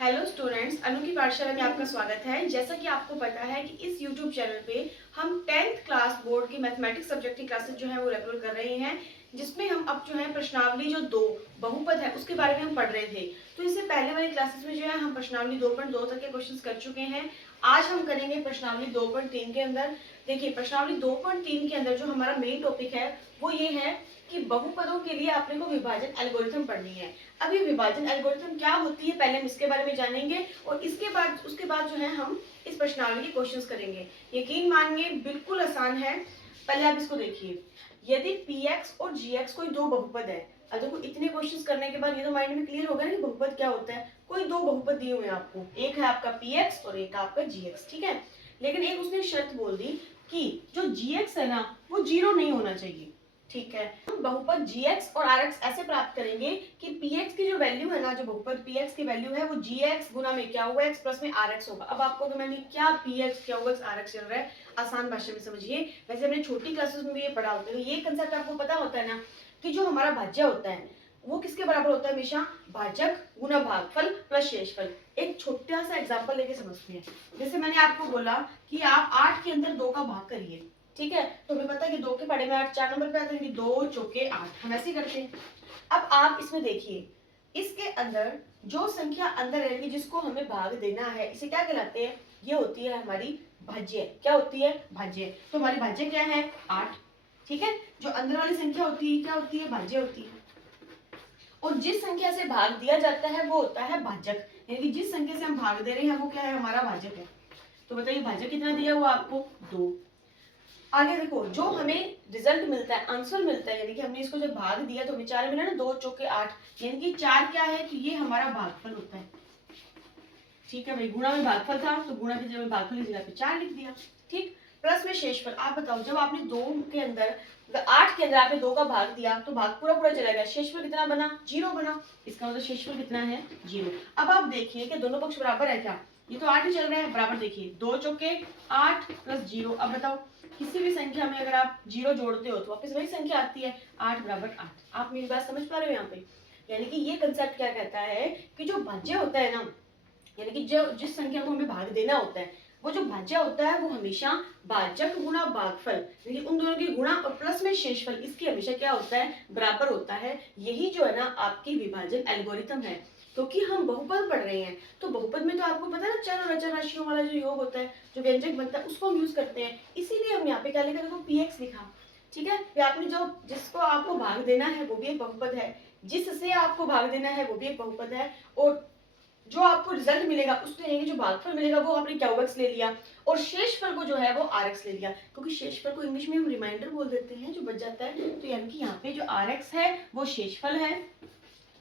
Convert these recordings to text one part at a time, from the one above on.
Hello students, अनु की पाठशाला में आपका स्वागत है। जैसा कि आपको पता है कि इस यूट्यूब चैनल पे हम 10th क्लास बोर्ड की मैथमेटिक्स सब्जेक्ट की क्लासेस जो है वो रेगुलर कर रहे हैं, जिसमें हम अब जो है प्रश्नावली जो दो बहुपद है उसके बारे में हम पढ़ रहे थे। तो इससे पहले वाली क्लासेस में जो है हम प्रश्नावली 2.2 तक के क्वेश्चंस कर चुके हैं। आज हम करेंगे प्रश्नावली 2.3 के अंदर। देखिए, प्रश्नावली 2.3 के अंदर जो हमारा मेन टॉपिक है वो ये है कि बहुपदों के लिए आपने को विभाजन एल्गोरिथम पढ़नी है। अब ये विभाजन एल्गोरिथम क्या होती है पहले हम इसके बारे में जानेंगे और उसके बाद जो है हम इस प्रश्नावली के क्वेश्चंस करेंगे। यकीन मानिए बिल्कुल आसान है। पहले आप इसको देखिए, यदि px और gx कोई दो बहुपद है। अब देखो, इतने क्वेश्चंस करने के बाद ये तो माइंड में क्लियर होगा ना कि बहुपद क्या होता है। कोई दो बहुपद दिए हुए हैं आपको, एक है आपका px और एक आपका gx, ठीक है। लेकिन एक उसने शर्त बोल दी कि जो gx है ना वो जीरो नहीं होना चाहिए, ठीक है। हम बहुपद gx और rx ऐसे प्राप्त करेंगे कि px की जो वैल्यू है ना, जो बहुपद px की वैल्यू है वो gx गुना में क्या हुआ x प्लस में rx होगा। अब आपको तो मैंने क्या px क्या हुआ rx चल रहा है, आसान भाषा में समझिए। वैसे हमने छोटी क्लासेस में भी ये पढ़ा होता है, तो ये कंसेप्ट आपको पता होता है ना कि जो हमारा भाज्य होता है वो किसके बराबर होता है हमेशा, भाजक गुना भागफल प्लस शेषफल। एक छोटा सा एग्जांपल लेके समझते हैं। जैसे मैंने आपको बोला कि आप 8 के अंदर 2 का भाग करिए, ठीक है। तो हमें पता है कि 2 के पड़े में 8 4 नंबर पे आते हैं, 2 चौके 8, हम ऐसे ही करते हैं। अब आप इसमें देखिए, इसके अंदर जो संख्या अंदर रहेगी जिसको हमें भाग देना है, इसे क्या कहलाते हैं, ये होती है हमारी भाज्य। क्या होती है, भाज्य। तो हमारी भाज्य क्या है, 8, ठीक है। जो अंदर वाली संख्या होती है क्या होती है, भाज्य होती है। और जिस संख्या से भाग दिया जाता है वो होता है भाजक, यानी कि जिस संख्या से हम भाग दे रहे हैं वो क्या है, हमारा भाजक है। तो बताइए भाजक कितना दिया हुआ आपको, 2। आगे देखो, जो हमें रिजल्ट मिलता है, आंसर मिलता है, यानी कि हमने इसको जब भाग दिया तो हमें 4 मिला ना, 2 चौके 8, यानी कि 4 क्या है कि ये हमारा भागफल होता है, ठीक है भाई। गुणा में भागफल था तो गुणा की जगह भागफल की जगह पे 4 लिख दिया, ठीक। प्लस में शेषफल। आप बताओ, जब आपने 2 के अंदर 8 के अंदर आपने 2 का भाग दिया तो भाग पूरा पूरा चला गया, शेषफल कितना बना, 0 बना। इसका मतलब शेषफल कितना है, 0। अब आप देखिए कि दोनों पक्ष बराबर है क्या, ये तो 8 ही चल रहा है, बराबर देखिए 2 चौके 8 प्लस 0। अब बताओ, किसी भी संख्या में अगर आप 0 जोड़ते हो तो वापस वही संख्या आती है, 8 बराबर 8। आप मेरी बात समझ पा रहे हो यहाँ पे। यानी कि ये कंसेप्ट क्या कहता है कि जो भाज्य होता है ना, यानी कि जो जिस संख्या को हमें भाग देना होता है, वो जो भाज्य होता है वो हमेशा भाजक गुना भागफल, यानी उन दोनों की गुणा और प्लस में शेषफल, इसकी हमेशा क्या होता है, बराबर होता है। यही जो है ना आपकी विभाजन एल्गोरिथम है। क्योंकि हम बहुपद पढ़ रहे हैं, तो बहुपद में तो आपको पता है ना, चर और अचर राशियों वाला जो योग होता है, जो व्यंजक बनता है, उसको हम यूज करते हैं। इसीलिए हम यहाँ पे क्या लिखा, देखो px लिखा, ठीक है। फिर आपने जो जिसको आपको भाग देना है वो भी एक बहुपद है, जिससे आपको भाग देना है वो भी एक बहुपद है, और जो आपको रिजल्ट मिलेगा उसमें यानी जो भागफल मिलेगा वो आपने क्यूएक्स ले लिया, और शेषफल को जो है वो आरएक्स ले लिया, क्योंकि शेषफल को इंग्लिश में हम रिमाइंडर बोल देते हैं जो बच जाता है। तो यानी कि यहाँ पे जो आरएक्स है वो शेषफल है,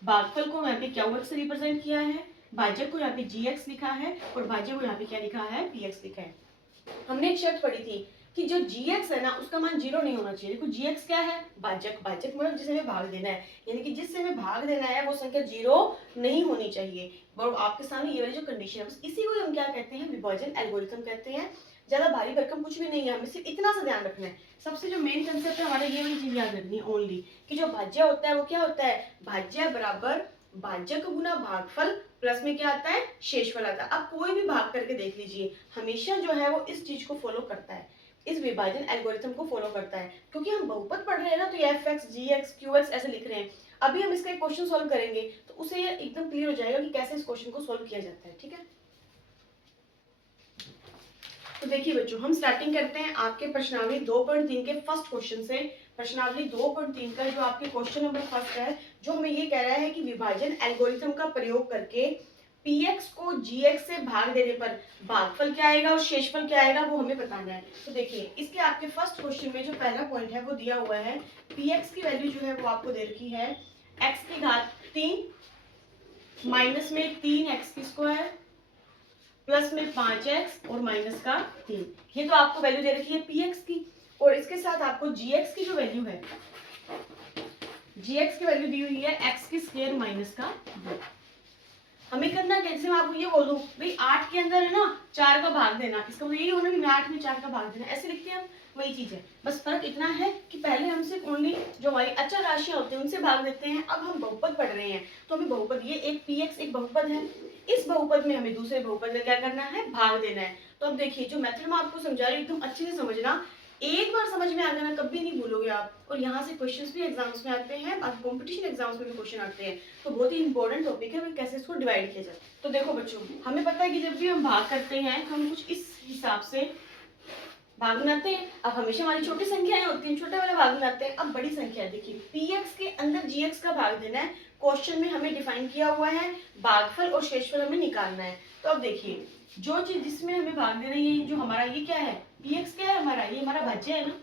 भागफल को यहाँ पे क्यूएक्स से रिप्रेजेंट किया है, भाजक को यहाँ पे जीएक्स लिखा है, और भाज्य को यहाँ पे क्या लिखा है, पीएक्स लिखा है। हमने एक शर्त पढ़ी थी कि जो gx है ना उसका मान 0 नहीं होना चाहिए। देखो gx क्या है, भाजक। भाजक मतलब जिसे हमें भाग देना है, यानी कि जिससे हमें भाग देना है वो संख्या 0 नहीं होनी चाहिए। और आपके सामने ये वाली जो कंडीशन है, बस इसी को हम क्या कहते हैं, विभाजन एल्गोरिथम कहते हैं। ज्यादा भारी भरकम कुछ भी नहीं है, हमें सिर्फ इतना सा ध्यान रखना है। सबसे जो मेन कंसेप्ट है हमारा, ये वाली चीज याद रखनी है ओनली, कि जो भाज्य होता है वो क्या होता है, भाज्य बराबर भाजक गुना भागफल प्लस में क्या आता है, शेषफल आता है। अब कोई भी भाग करके देख लीजिए, हमेशा जो है वो इस चीज को फॉलो करता है, इस विभाजन एल्गोरिथम को फॉलो करता है। क्योंकि हम बहुपद पढ़ रहे हैं ना, तो ये fx gx qx ऐसे लिख रहे हैं। अभी हम इसका एक क्वेश्चन सॉल्व करेंगे तो उसे ये एकदम क्लियर हो जाएगा कि कैसे इस क्वेश्चन को सॉल्व किया जाता है, ठीक है। तो देखिए बच्चों, हम स्टार्टिंग करते हैं आपके प्रश्नावली 2.3 के फर्स्ट क्वेश्चन से। प्रश्नावली 2.3 का जो आपके क्वेश्चन नंबर फर्स्ट है, जो हमें ये कह रहा है कि विभाजन एल्गोरिथम का प्रयोग करके px को gx से भाग देने पर भागफल क्या आएगा और शेषफल क्या आएगा वो हमें बताना है। तो देखिए, इसके आपके फर्स्ट क्वेश्चन में जो पहला पॉइंट है वो दिया हुआ है, px की वैल्यू जो है वो आपको दे रखी है x की घात 3 माइनस में 3x की स्क्वायर प्लस में 5x और माइनस का 3। ये तो आपको वैल्यू दे रखी है px की, और इसके साथ आपको gx की जो वैल्यू है, gx की वैल्यू दी हुई है x की स्क्वायर माइनस का 2। हमें करना क्या, जैसे मैं आपको ये बोल दूं भाई 8 के अंदर है ना 4 का भाग देना, इसका मतलब यही होना कि मैं 8 में 4 का भाग देना, ऐसे लिखते हैं हम, वही चीज है। बस फर्क इतना है कि पहले हम सिर्फ ओनली जो हमारी अचर राशियां होती हैं उनसे भाग देते हैं, अब हम बहुपद पढ़ रहे हैं तो हमें बहुपद, ये एक px एक बहुपद है, इस बहुपद में हमें दूसरे बहुपद में क्या करना है, भाग देना है। तो अब देखिए जो मेथड मैं आपको समझा रही हूँ एकदम अच्छे से समझना, एक बार समझ में आ गया ना कभी नहीं भूलोगे आप। और यहाँ से क्वेश्चंस भी एग्जाम्स में आते हैं और कंपटीशन एग्जाम्स में भी क्वेश्चन आते हैं, तो बहुत ही इंपॉर्टेंट टॉपिक है कैसे इसको डिवाइड किया जाए। तो देखो बच्चों, हमें पता है कि जब भी हम भाग करते हैं तो हम कुछ इस हिसाब से भाग बनाते हैं। अब हमेशा हमारी छोटी संख्याएं होती हैं, छोटे वाला भाग बनाते हैं। अब बड़ी संख्या देखिए, px के अंदर gx का भाग देना है। क्वेश्चन में हमें डिफाइन किया हुआ है, भागफल और शेषफल हमें निकालना है। तो अब देखिए जो चीज जिसमें हमें भाग देना है, ये जो हमारा ये क्या है, px क्या है हमारा, ये हमारा भाज्य है ना,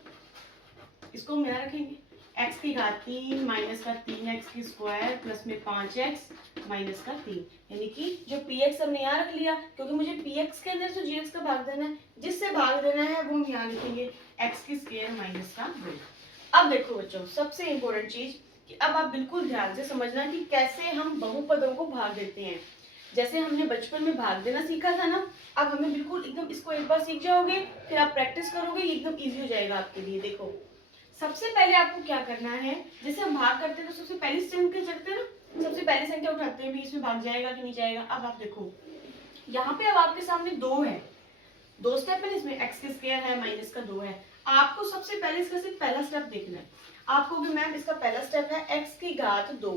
इसको हम यहाँ रखेंगे x की घात 3 माइनस का 3x की स्क्वायर प्लस में 5x माइनस का 3, यानी कि जो px हमने यहाँ रख लिया, क्योंकि मुझे px के अंदर जो gx का भाग देना है, जिससे भाग देना है वो हम यहाँ लिखेंगे x की स्क्वायर माइनस का 2। अब देखो बच्चों, सबसे इंपॉर्टेंट चीज कि अब आप बिल्कुल ध्यान से समझना कि कैसे हम बहुपदों को भाग देते हैं। जैसे हमने बचपन में भाग देना सीखा था ना, अब हमें बिल्कुल एकदम इसको एक बार सीख जाओगे, फिर आप प्रैक्टिस करोगे, एकदम ईजी हो जाएगा आपके लिए। देखो सबसे पहले आपको क्या करना है, जैसे हम भाग करते हैं तो सबसे पहली संख्या चढ़ते हैं ना, सबसे पहली संख्या उठाते हैं, भी इसमें भाग जाएगा कि नहीं जाएगा। अब आप देखो यहाँ पे अब आपके सामने 2 है, 2 स्टेप है, इसमें x की स्क्वायर है माइनस का 2 है। आपको सबसे पहले इसका सिर्फ पहला स्टेप देखना है। आप कहोगे मैम इसका पहला स्टेप है x की घात 2,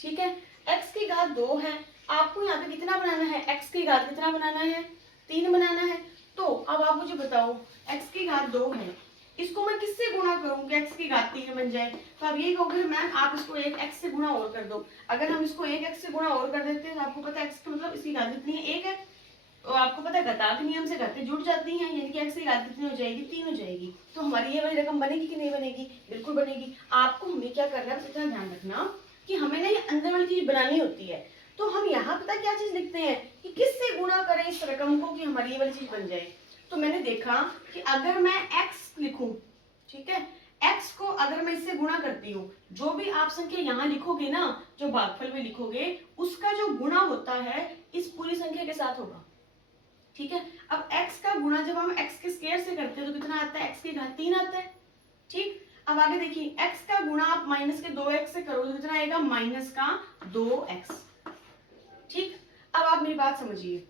ठीक है, x की घात 2 है। आपको यहाँ पे कितना बनाना है, x की घात कितना बनाना है, 3 बनाना है। तो अब आप मुझे बताओ x की घात 2 है, इसको मैं किससे गुणा करूं कि x की घात 3 बन जाए। तो आप यही कहोगे मैम आप इसको एक x से गुणा और कर दो। अगर हम इसको एक x से गुणा और कर देते हैं तो आपको पता है x का मतलब इसकी घात कितनी है, 1 है। और आपको पता है घातांक नियम से घातें जुड़ जाती हैं, यानी कि x की घात कितनी हो जाएगी, 3 हो जाएगी। तो हमारी ये वाली रकम बनेगी कि नहीं बनेगी, बिल्कुल बनेगी। आपको हमें क्या करना है, बस इतना ध्यान रखना कि हमें ना ये अंदर वाली चीज बनानी होती है। तो हम यहाँ पता क्या चीज लिखते हैं कि किससे गुणा करें इस रकम को कि हमारी ये वाली चीज बन जाए। तो मैंने देखा कि अगर मैं x लिखूं, ठीक है, x को अगर मैं इससे गुणा करती हूँ, जो भी आप संख्या यहाँ लिखोगे ना, जो भागफल में लिखोगे, उसका जो गुणा होता है इस पूरी संख्या के साथ होगा, ठीक है। अब x का गुणा जब हम x के स्क्वायर से करते हैं तो कितना आता है, x की घात 3 आता है, ठीक। अब आगे देखिए x का गुणा आप माइनस के 2x से करोगे तो कितना आएगा, माइनस का 2x, ठीक। अब आप मेरी बात समझिए,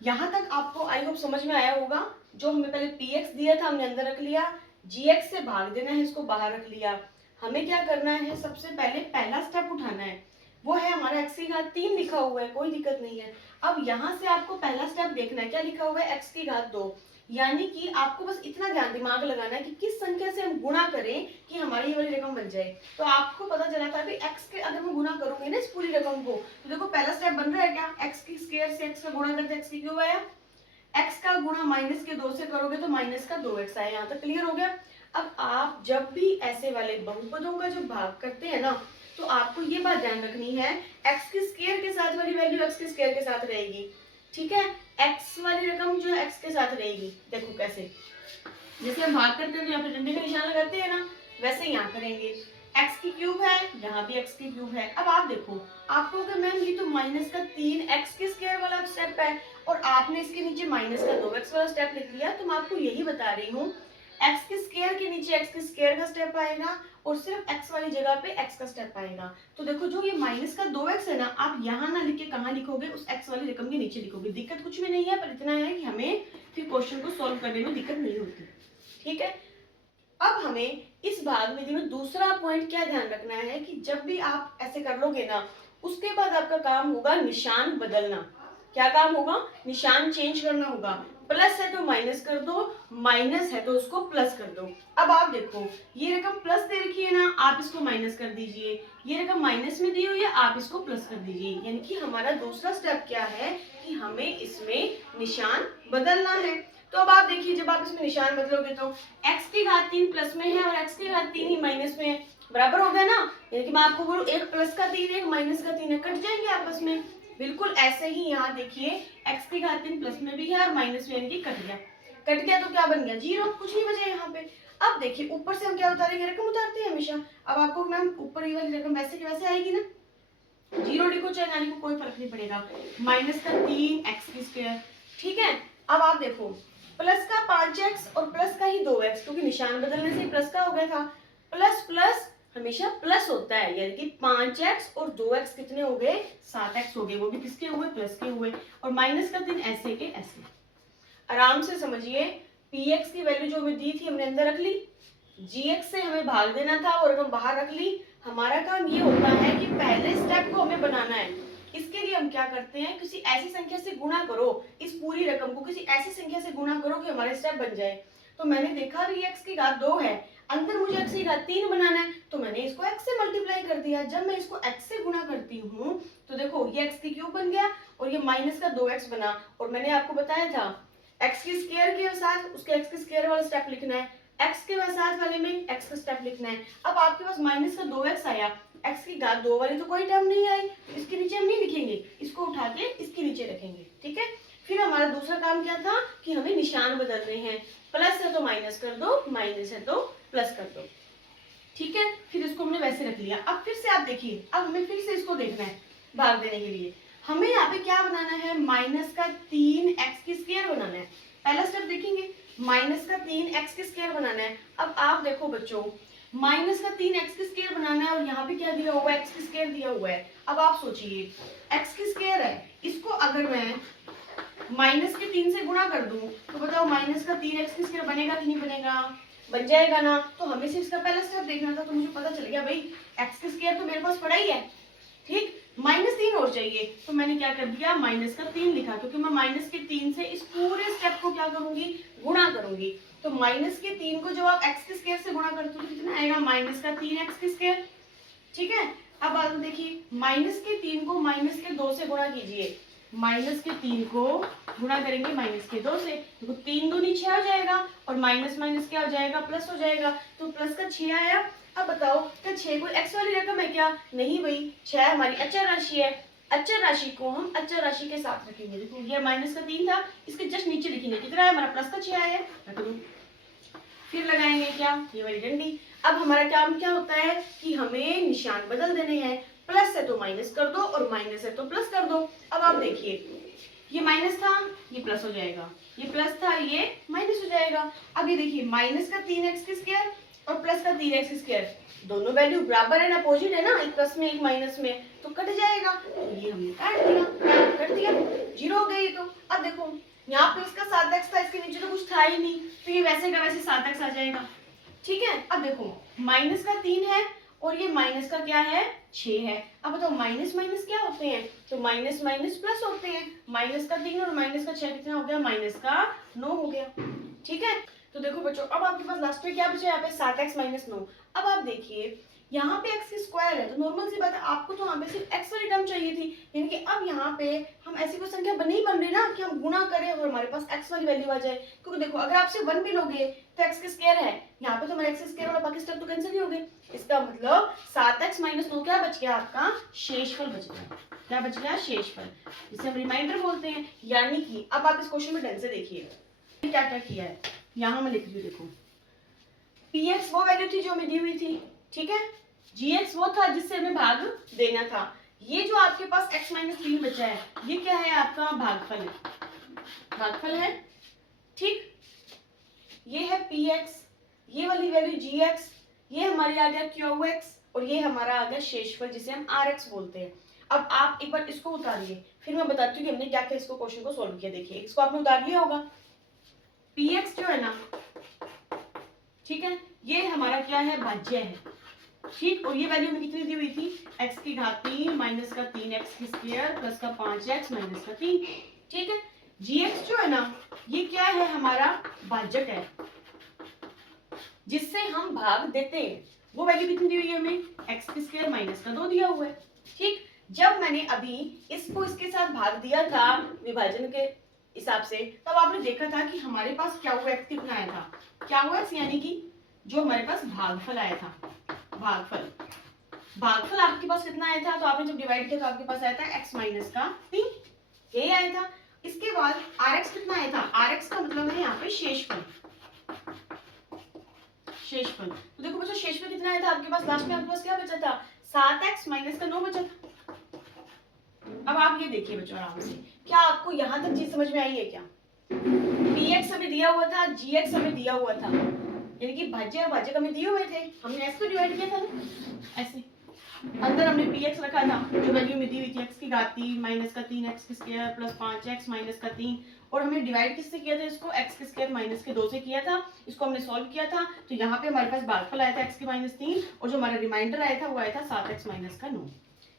यहां तक आपको आई होप समझ में आया होगा। जो हमें पहले px दिया था हमने अंदर रख लिया, gx से भाग देना है, इसको बाहर रख लिया। हमें क्या करना है, सबसे पहले पहला स्टेप उठाना है, वो है हमारा x की घात 3 लिखा हुआ है, कोई दिक्कत नहीं है। अब यहाँ से आपको पहला स्टेप देखना है, क्या लिखा हुआ है, x की घात 2, यानी कि आपको बस इतना ध्यान दिमाग लगाना है कि किस संख्या से हम गुणा करें कि हमारी ये वाली रकम बन जाए। तो आपको पता चला था कि x के अगर मैं गुणा करूंगी ना इस पूरी रकम को, तो देखो पहला स्टेप बन रहा है क्या, x की स्क्वायर से x का गुणा करते x की क्यूब आया, x का गुणा माइनस के 2 से करोगे तो माइनस का 2x आया। यहाँ तक क्लियर हो गया। अब आप जब भी ऐसे वाले बहुपदों का जो भाग करते हैं ना, तो आपको ये बात ध्यान रखनी है, x की स्क्वायर के साथ वाली वैल्यू x की स्क्वायर के साथ रहेगी, ठीक है, x वाली रकम जो है x के साथ रहेगी। देखो कैसे, जैसे हम भाग करते हैं तो यहाँ पे डंडे का निशान लगाते हैं ना, वैसे यहाँ करेंगे। x की क्यूब है, यहाँ भी x की क्यूब है। अब आप देखो, आपको अगर मैम ये तो माइनस का 3x के स्क्वायर वाला स्टेप है और आपने इसके नीचे माइनस का 2x वाला स्टेप लिख लिया, तो मैं आपको यही बता रही हूँ, x के स्क्वायर के नीचे x के स्क्वायर का स्टेप आएगा और सिर्फ x वाली जगह पे x का स्टेप आएगा। तो देखो जो ये माइनस का 2x है ना, आप यहाँ ना लिख के कहाँ लिखोगे, उस x वाली रकम के नीचे लिखोगे। दिक्कत कुछ भी नहीं है, पर इतना है कि हमें फिर क्वेश्चन को सॉल्व करने में दिक्कत नहीं होती, ठीक है। अब हमें इस भाग में में दूसरा पॉइंट क्या ध्यान रखना है कि जब भी आप ऐसे कर लोगे ना, उसके बाद आपका काम होगा निशान बदलना। क्या काम होगा, निशान चेंज करना होगा। प्लस है तो माइनस कर दो, माइनस है तो उसको प्लस कर दो। अब आप देखो ये रकम प्लस दे रखी है ना, आप इसको माइनस कर दीजिए, ये रकम माइनस में दी हुई है, आप इसको प्लस कर दीजिए। यानी कि हमारा दूसरा स्टेप क्या है कि हमें इसमें निशान बदलना है। तो अब आप देखिए, जब आप इसमें निशान बदलोगे तो x की घात 3 प्लस में है और x की घात 3 ही माइनस में है, बराबर हो गया ना। यानी कि मैं आपको बोलूं एक प्लस का 3 एक माइनस का 3 है, कट जाएंगे आपस में। बिल्कुल ऐसे ही यहाँ देखिए x की घात 3 प्लस में भी है और माइनस में, यानी कि कट गया। कट गया तो क्या बन गया, 0, कुछ नहीं बचा यहाँ पे। अब देखिए ऊपर से हम क्या उतारेंगे, रकम उतारते हैं हमेशा। अब आपको मैम ऊपर ये वाली रकम वैसे की वैसे आएगी ना, 0 लिखो चाहे ना लिखो कोई फर्क नहीं पड़ेगा, माइनस का 3x की स्क्वायर, ठीक है। अब आप देखो प्लस का 5x और प्लस का ही 2x, क्योंकि निशान बदलने से प्लस का हो गया था, प्लस प्लस हमेशा प्लस होता है, यानी कि 5x और 2x कितने हो गए, 7x हो गए, वो भी किसके हुए, प्लस के हुए, और माइनस का 3 ऐसे के ऐसे। आराम से समझिए, px की वैल्यू जो हमें दी थी हमने अंदर रख ली, gx से हमें भाग देना था और हम बाहर रख ली। हमारा काम ये होता है कि पहले स्टेप को हमें बनाना है। इसके लिए हम क्या करते हैं, किसी ऐसी संख्या से गुणा करो, इस पूरी रकम को किसी ऐसी संख्या से गुणा करो कि हमारा स्टेप बन जाए। तो मैंने देखा भी x की घात 2 है, अंदर मुझे x की घात 3 बनाना है, तो मैंने इसको x से मल्टीप्लाई कर दिया। जब मैं इसको x से गुणा करती हूँ तो देखो ये x की क्यूब बन गया और ये माइनस का 2x बना। और मैंने आपको बताया था x की स्क्वायर के साथ उसके x की स्क्वायर वाला स्टेप लिखना है, x के साथ वाले में x का स्टेप लिखना है। अब आपके पास माइनस का 2x आया, x की घात 2 वाली तो कोई टर्म नहीं आई, इसके नीचे हम नहीं लिखेंगे, इसको उठा के इसके नीचे रखेंगे, ठीक है। फिर हमारा दूसरा काम क्या था कि हमें निशान बदलने हैं, प्लस है तो माइनस कर दो, माइनस है तो प्लस कर दो, ठीक है। फिर इसको हमने वैसे रख लिया। अब फिर से आप देखिए, अब हमें फिर से इसको देखना है भाग देने के लिए। हमें यहाँ पे क्या बनाना है, माइनस का 3x की स्क्वायर बनाना है। पहला स्टेप देखेंगे, माइनस का 3x की स्क्वायर बनाना है। अब आप देखो बच्चों, माइनस का 3x की स्क्वायर बनाना है और यहाँ पे क्या दिया हुआ है, x की स्क्वायर दिया हुआ है। अब आप सोचिए, x की स्क्वायर है, इसको अगर मैं माइनस के 3 से गुणा कर दूं तो बताओ माइनस का 3x की स्क्वायर बनेगा कि नहीं बनेगा, बन जाएगा ना। तो हमें सिर्फ इसका पहला स्टेप देखना था, तो मुझे पता चल गया भाई x की स्क्वायर तो मेरे पास पड़ा ही है, ठीक। -3 और चाहिए, तो मैंने क्या कर दिया, माइनस का 3 लिखा, क्योंकि मैं माइनस के 3 से इस पूरे स्टेप को क्या करूंगी, गुणा करूंगी। तो माइनस के 3 को जब आप x के स्क्वायर से गुणा करते हो तो कितना आएगा, माइनस का 3x की स्क्वायर, ठीक है। अब आप देखिए, माइनस के 3 को माइनस के 2 से गुणा कीजिए, माइनस के 3 को गुणा करेंगे माइनस के 2 से, तो 3 दूनी 6 हो जाएगा और माइनस माइनस क्या हो जाएगा, प्लस हो जाएगा, तो प्लस का 6 आया। अब बताओ क्या 6 कोई x वाली रकम है क्या, नहीं भाई, 6 हमारी अचर राशि है। अचर राशि को हम अचर राशि के साथ रखेंगे। देखो ये माइनस का 3 था, इसके जस्ट नीचे लिखेंगे कितना है हमारा, प्लस का 6 आया, रख दो। फिर लगाएंगे क्या, ये वाली डंडी। अब हमारा काम क्या होता है कि हमें निशान बदल देने हैं, प्लस है तो माइनस कर दो और माइनस है तो प्लस कर दो। अब आप देखिए, ये माइनस था, ये प्लस हो जाएगा, ये प्लस था, ये माइनस हो जाएगा। अब ये देखिए, माइनस का 3x की स्क्वायर और प्लस का 3x की स्क्वायर, दोनों वैल्यू बराबर है ना, अपोजिट है ना, एक प्लस में एक माइनस में, तो कट जाएगा। तो ये हमने काट दिया, कट दिया, जीरो हो गई। तो अब देखो, यहाँ पे इसका 7x था, इसके नीचे तो कुछ था ही नहीं, तो ये वैसे का वैसे 7x आ जाएगा, ठीक है। अब देखो, माइनस का 3 है और ये माइनस का क्या है, 6 है। अब बताओ माइनस माइनस क्या होते हैं, तो माइनस माइनस प्लस होते हैं। माइनस का 3 और माइनस का 6 कितना हो गया, माइनस का 9 हो गया, ठीक है। तो देखो बच्चों, अब आपके पास लास्ट में क्या बचा, यहाँ पे 7x माइनस 9। अब आप देखिए, यहाँ पे x की स्क्वायर है, तो नॉर्मल सी बात है, आपको तो यहाँ पे सिर्फ x वाली टर्म चाहिए थी, यानी कि अब यहाँ पे हम ऐसी कोई संख्या नहीं बन रही ना कि हम गुणा करें और हमारे पास x वाली वैल्यू आ जाए। क्योंकि देखो, अगर आप सिर्फ 1 भी लोगे तो x की स्क्वायर है, यहाँ पे तो हमारे x की स्क्वायर वाला बाकी स्टेप तो कैंसिल ही हो गए। इसका मतलब 7x माइनस 9 क्या बच गया, आपका शेषफल बच गया। क्या बच गया, शेषफल, जिसे हम रिमाइंडर बोलते हैं। यानी कि अब आप इस क्वेश्चन में ढंग से देखिए क्या क्या किया है। यहाँ मैं लिख रही हूँ, देखो, px वो वैल्यू थी जो हमें दी हुई थी, ठीक है, gx वो था जिससे हमें भाग देना था। ये जो आपके पास x माइनस 3 बचा है, ये क्या है, आपका भागफल है, भागफल है, ठीक। ये है px, ये वाली वैल्यू gx, ये हमारी आ गया qx और ये हमारा आ गया शेषफल जिसे हम rx बोलते हैं। अब आप एक बार इसको उतारिए, फिर मैं बताती हूँ कि हमने क्या क्या इसको क्वेश्चन को सॉल्व किया। देखिए, इसको आपने उतार लिया होगा, px जो है ना, ठीक है, ये हमारा क्या है, भाज्य है, ठीक। और ये वैल्यू में कितनी दी हुई थी, x की घात 3 माइनस का 3x की स्क्वायर प्लस का 5x माइनस का 3, ठीक है। gx जो है ना, ये क्या है, हमारा भाजक है जिससे हम भाग देते हैं। वो वैल्यू कितनी दी हुई है हमें, x की स्क्वायर माइनस का 2 दिया हुआ है, ठीक। जब मैंने अभी इसको इसके साथ भाग दिया था विभाजन के हिसाब से, तब आपने देखा था कि हमारे पास क्या हुआ, x कितना आया था, क्या हुआ, यानी कि जो हमारे पास भागफल आया था, भागफल, भागफल आपके पास कितना आया था, तो आपने जब डिवाइड किया तो आपके पास आया था x माइनस का 3, ये आया था। इसके बाद rx कितना आया था, rx का मतलब है यहाँ पे शेषफल, शेषफल। तो देखो बच्चों, शेषफल कितना आया था आपके पास, लास्ट में आपके पास क्या बचा था, 7x माइनस का 9 बचा था। अब आप ये देखिए बच्चों आराम से, क्या आपको यहाँ तक चीज समझ में आई है क्या, px हमें दिया हुआ था, gx हमें दिया हुआ था, यानी कि भाज्य और भाजक हमें दिए हुए थे, हमने x को डिवाइड किया था ना ऐसे, अंदर हमने px रखा था जो वैल्यू में दी हुई थी x की घात 3 माइनस का 3x square plus 5x minus का 3, और हमने डिवाइड किससे किया था इसको, x स्क्वायर माइनस के 2 से किया था। इसको हमने सॉल्व किया था तो यहाँ पे हमारे पास भागफल आया था x की माइनस 3 और जो हमारा रिमाइंडर आया था वो आया था 7x माइनस का 9।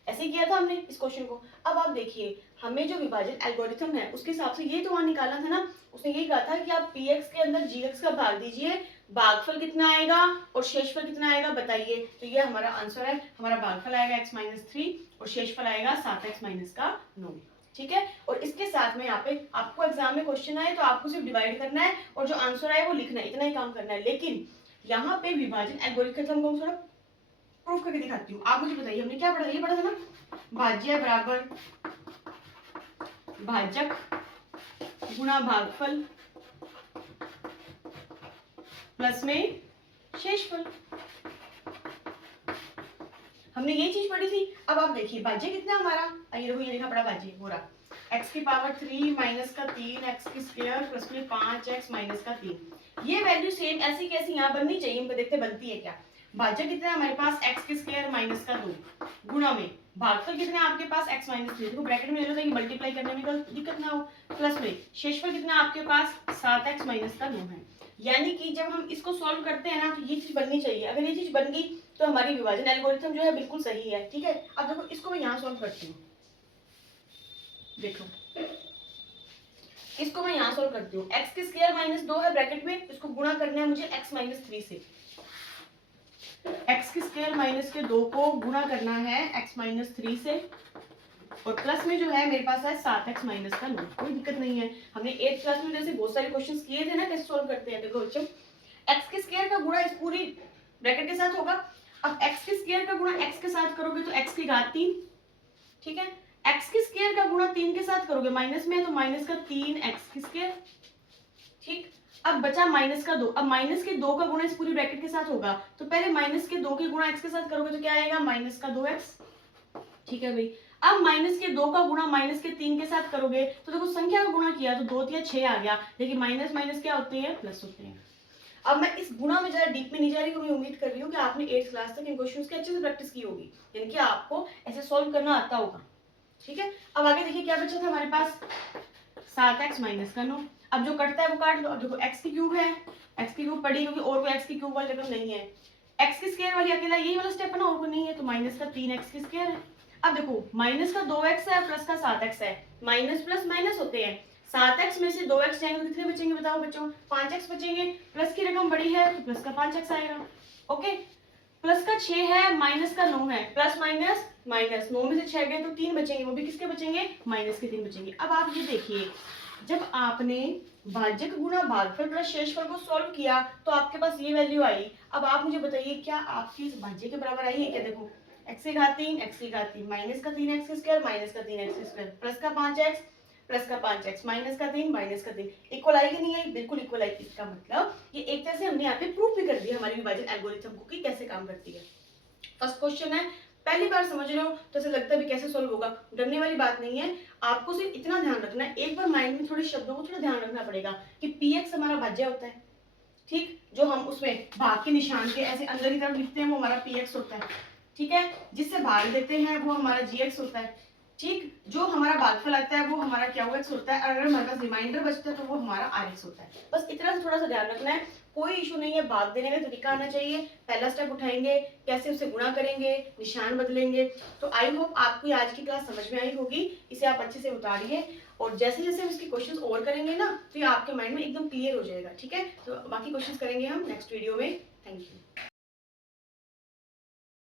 ऐसे किया था हमने इस क्वेश्चन को। अब आप देखिए हमें जो विभाजन एल्गोरिथम है उसके हिसाब से ये तो वहां निकाला था ना, उसने यही कहा था कि आप px के अंदर gx का भाग दीजिए, भागफल कितना आएगा और शेषफल कितना आएगा बताइए। तो ये हमारा आंसर है, हमारा भागफल आएगा x माइनस 3 और शेषफल आएगा 7x माइनस का 9। ठीक है, और इसके साथ में यहाँ पे आपको एग्जाम में क्वेश्चन आए तो आपको सिर्फ डिवाइड करना है और जो आंसर आए वो लिखना है, इतना ही काम करना है। लेकिन यहाँ पे विभाजन एल्गोरिथम को थोड़ा प्रूफ करके दिखाती हूँ। आप मुझे बताइए हमने क्या पढ़ा, ये पढ़ा था ना, भाज्य बराबर भाजक गुणा भागफल प्लस में शेषफल, हमने ये चीज पढ़ी थी। अब आप देखिए भाज्य कितना हमारा, ये देखो ये लिखा पड़ा भाज्य हो रहा x की पावर 3 माइनस का 3 x की स्क्वायर प्लस में 5x माइनस का 3। ये वैल्यू सेम ऐसी कैसी यहाँ बननी चाहिए, हमको देखते बनती है क्या। भाज्य कितना है हमारे पास x की स्क्वायर माइनस का 2 गुणा में भागफल कितना है आपके पास x माइनस 3, देखो ब्रैकेट में ले लो ताकि मल्टीप्लाई करने में कोई दिक्कत ना हो, प्लस में शेषफल कितना है आपके पास 7x माइनस का 9 है। यानी कि जब हम इसको सॉल्व करते हैं ना तो ये चीज बननी चाहिए, अगर ये चीज बन गई तो हमारी विभाजन एल्गोरिथम जो है बिल्कुल सही है। ठीक है, अब देखो इसको मैं यहाँ सॉल्व करती हूँ, देखो इसको मैं यहाँ सॉल्व करती हूँ, x की स्क्वायर माइनस 2 है ब्रैकेट में, इसको गुणा करना है मुझे x माइनस 3 से, x की स्क्वायर माइनस के 2 को गुणा करना है x माइनस 3 से, और प्लस में जो है मेरे पास है 7x माइनस का 9, कोई दिक्कत नहीं है। हमने 8th क्लास में जैसे बहुत सारे क्वेश्चंस किए थे ना कैसे सॉल्व करते हैं, देखो बच्चों x के स्क्वायर का गुणा इस पूरी ब्रैकेट के साथ होगा, अब x के स्क्वायर का गुणा x के साथ करोगे तो x की घात 3, ठीक है, x के स्क्वायर का गुणा 3 के साथ करोगे माइनस में है तो माइनस का 3x की स्क्वायर, ठीक। अब बचा माइनस का 2, अब माइनस के 2 का गुणा इस पूरी ब्रैकेट के साथ होगा तो पहले माइनस के 2 के गुणा x के साथ करोगे तो क्या आएगा माइनस का 2x, ठीक है भाई। अब माइनस के 2 का गुणा माइनस के 3 के साथ करोगे तो देखो संख्या का गुणा किया तो 2 या 6 आ गया, लेकिन माइनस माइनस क्या होते हैं, प्लस होते हैं। अब मैं इस गुणा में ज्यादा डीप में नहीं जा रही हूँ, मैं उम्मीद कर रही हूँ कि आपने 8th क्लास तक इन क्वेश्चंस की अच्छे से प्रैक्टिस की होगी, यानी कि आपको ऐसे सॉल्व करना आता होगा। ठीक है, अब आगे देखिए क्या बचा था हमारे पास 7x माइनस का 9, अब जो कटता है वो काट लो। अब देखो x की क्यूब है, x की क्यूब पड़ी क्योंकि और कोई x की क्यूब वाली रकम नहीं है, x की स्क्वायर वाली अकेला यही वाला स्टेप है ना, और कोई नहीं है तो माइनस का 3x की स्क्वायर है। अब देखो माइनस का 2x है प्लस का 7x है, माइनस प्लस माइनस होते हैं, 7x में से 2x जाएंगे तो कितने बचेंगे बताओ बच्चों, 5x बचेंगे, प्लस की रकम बड़ी है तो प्लस का 5x आएगा। ओके, प्लस का 6 है माइनस का 9 है, प्लस माइनस माइनस, 9 में से 6 गए तो 3 बचेंगे, वो भी किसके बचेंगे, माइनस के 3 बचेंगे। अब आप ये देखिए जब आपने भाजक गुणा भागफल प्लस शेषफल को सॉल्व किया तो आपके पास ये वैल्यू आई। अब आप मुझे बताइए क्या आपकी इस भाज्य के बराबर आई है क्या, देखो x की घात 3 x की घात 3 माइनस का 3x की स्क्वायर माइनस का 3x की स्क्वायर प्लस का 5x प्लस का 5x माइनस का 3 माइनस का 3, इक्वल आई कि नहीं आई, बिल्कुल इक्वल आई। इसका मतलब ये एक तरह से हमने यहाँ पे प्रूफ भी कर दिया हमारी विभाजन एल्गोरिथम को कि कैसे काम करती है। फर्स्ट क्वेश्चन है, पहली बार समझ रहे हो तो ऐसे लगता है भी कैसे सॉल्व होगा, डरने वाली बात नहीं है, आपको सिर्फ इतना ध्यान रखना है, एक बार माइंड में थोड़े शब्दों को थोड़ा ध्यान रखना पड़ेगा कि px हमारा भाज्य होता है, ठीक, जो हम उसमें भाग के निशान के ऐसे अंदर की तरफ लिखते हैं वो हमारा px होता है, ठीक है, जिससे भाग देते हैं वो हमारा gx होता है, ठीक, जो हमारा भागफल आता है वो हमारा qx होता है, और अगर हमारे पास रिमाइंडर बचता है तो वो हमारा rx होता है। बस इतना से थोड़ा सा ध्यान रखना है, कोई इशू नहीं है, भाग देने का तरीका आना चाहिए, पहला स्टेप उठाएंगे कैसे उसे गुणा करेंगे, निशान बदलेंगे। तो आई होप आपको आज की क्लास समझ में आई होगी, इसे आप अच्छे से उतारिए और जैसे जैसे हम इसके क्वेश्चंस और करेंगे ना तो ये आपके माइंड में एकदम क्लियर हो जाएगा। ठीक है, तो बाकी क्वेश्चंस करेंगे हम नेक्स्ट वीडियो में। Thank you.